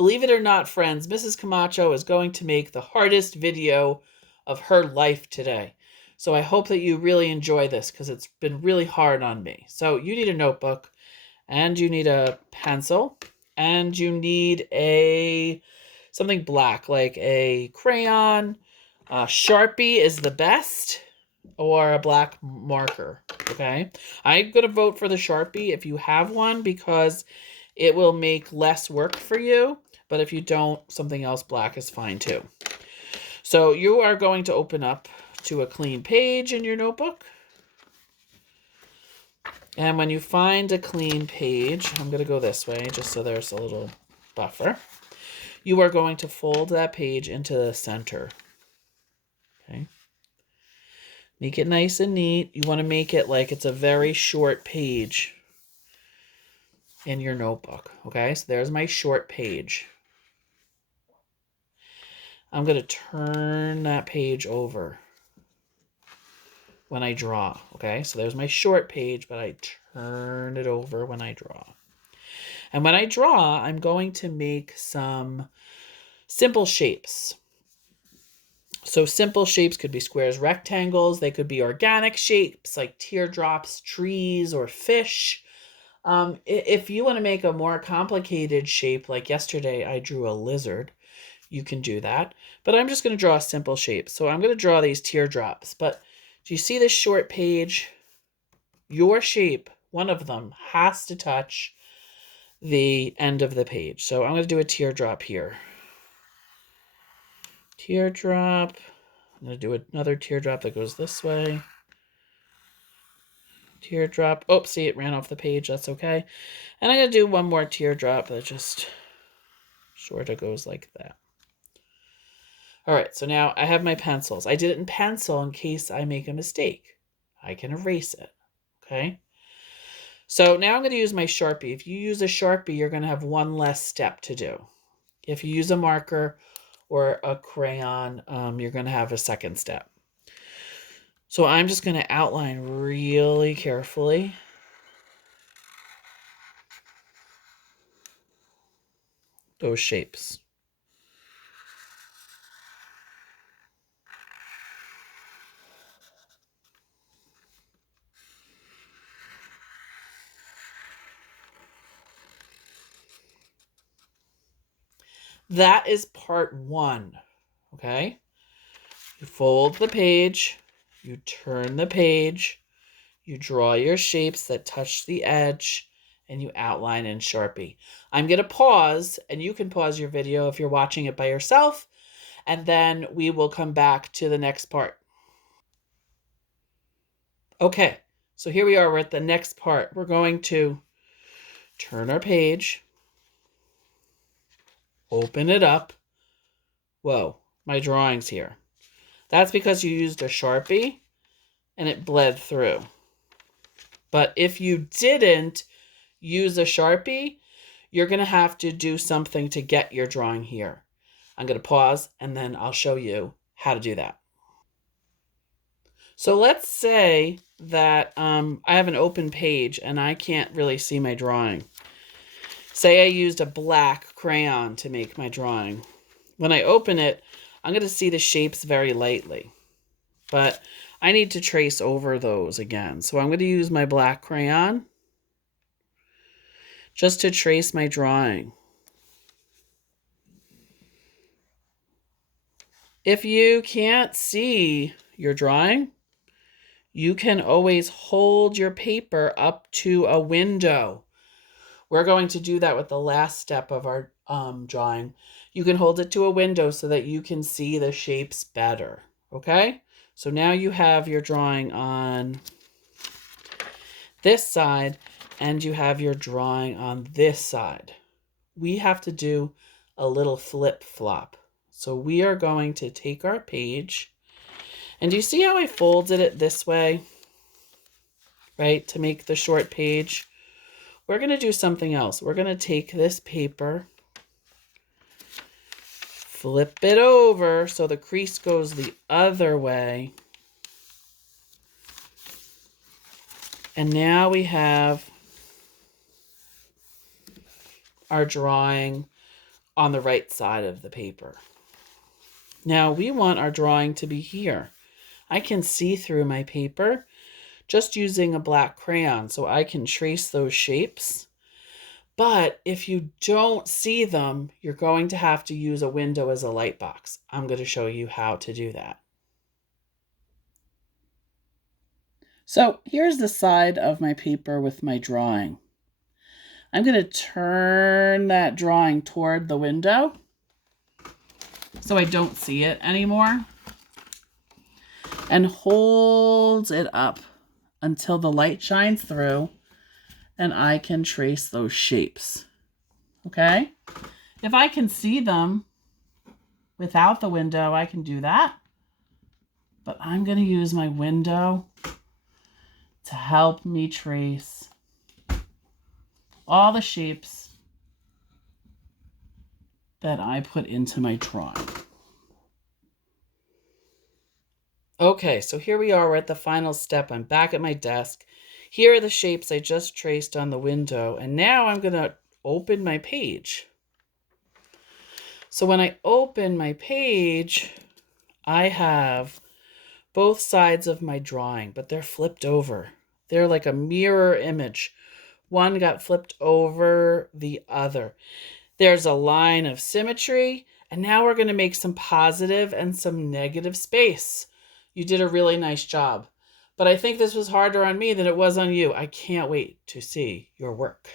Believe it or not, friends, Mrs. Camacho is going to make the hardest video of her life today. So I hope that you really enjoy this because it's been really hard on me. So you need a notebook and you need a pencil and you need something black like a crayon. Sharpie is the best, or a black marker. Okay, I'm gonna vote for the Sharpie if you have one because it will make less work for you. But if you don't, something else black is fine too. So you are going to open up to a clean page in your notebook. And when you find a clean page, I'm going to go this way just so there's a little buffer. You are going to fold that page into the center. Okay. Make it nice and neat. You want to make it like it's a very short page in your notebook. Okay, so there's my short page. I'm going to turn that page over when I draw. Okay, so there's my short page, but I turn it over when I draw. And when I draw, I'm going to make some simple shapes. So simple shapes could be squares, rectangles. They could be organic shapes like teardrops, trees, or fish. If you want to make a more complicated shape, like yesterday I drew a lizard, you can do that. But I'm just going to draw a simple shape. So I'm going to draw these teardrops. But do you see this short page? Your shape, one of them, has to touch the end of the page. So I'm going to do a teardrop here. Teardrop. I'm going to do another teardrop that goes this way. Teardrop. Oh, see, it ran off the page. That's okay. And I'm going to do one more teardrop that just sort of goes like that. All right, so now I have my pencils. I did it in pencil in case I make a mistake. I can erase it, okay? So now I'm going to use my Sharpie. If you use a Sharpie, you're going to have one less step to do. If you use a marker or a crayon, you're going to have a second step. So I'm just going to outline really carefully. Those shapes. That is part one, okay? You fold the page, you turn the page, you draw your shapes that touch the edge, and you outline in Sharpie. I'm going to pause, and you can pause your video if you're watching it by yourself, and then we will come back to the next part. Okay, so here we are. We're at the next part. We're going to turn our page, open it up. Whoa, my drawing's here. That's because you used a Sharpie and it bled through. But if you didn't use a Sharpie, you're going to have to do something to get your drawing here. I'm going to pause and then I'll show you how to do that. So let's say that I have an open page and I can't really see my drawing. Say I used a black crayon to make my drawing. When I open it, I'm going to see the shapes very lightly. But I need to trace over those again. So I'm going to use my black crayon just to trace my drawing. If you can't see your drawing, you can always hold your paper up to a window. We're going to do that with the last step of our drawing. You can hold it to a window so that you can see the shapes better, okay? So now you have your drawing on this side and you have your drawing on this side. We have to do a little flip-flop. So we are going to take our page, and do you see how I folded it this way, right, to make the short page? We're going to do something else. We're going to take this paper, flip it over so the crease goes the other way. And now we have our drawing on the right side of the paper. Now we want our drawing to be here. I can see through my paper just using a black crayon, so I can trace those shapes. But if you don't see them, you're going to have to use a window as a light box. I'm going to show you how to do that. So here's the side of my paper with my drawing. I'm going to turn that drawing toward the window so I don't see it anymore, and hold it up until the light shines through and I can trace those shapes. Okay? If I can see them without the window, I can do that. But I'm going to use my window to help me trace all the shapes that I put into my drawing. Okay, so here we are. We're at the final step. I'm back at my desk. Here are the shapes I just traced on the window. And now I'm going to open my page. So when I open my page, I have both sides of my drawing, but they're flipped over. They're like a mirror image. One got flipped over the other. There's a line of symmetry, and now we're going to make some positive and some negative space. You did a really nice job, but I think this was harder on me than it was on you. I can't wait to see your work.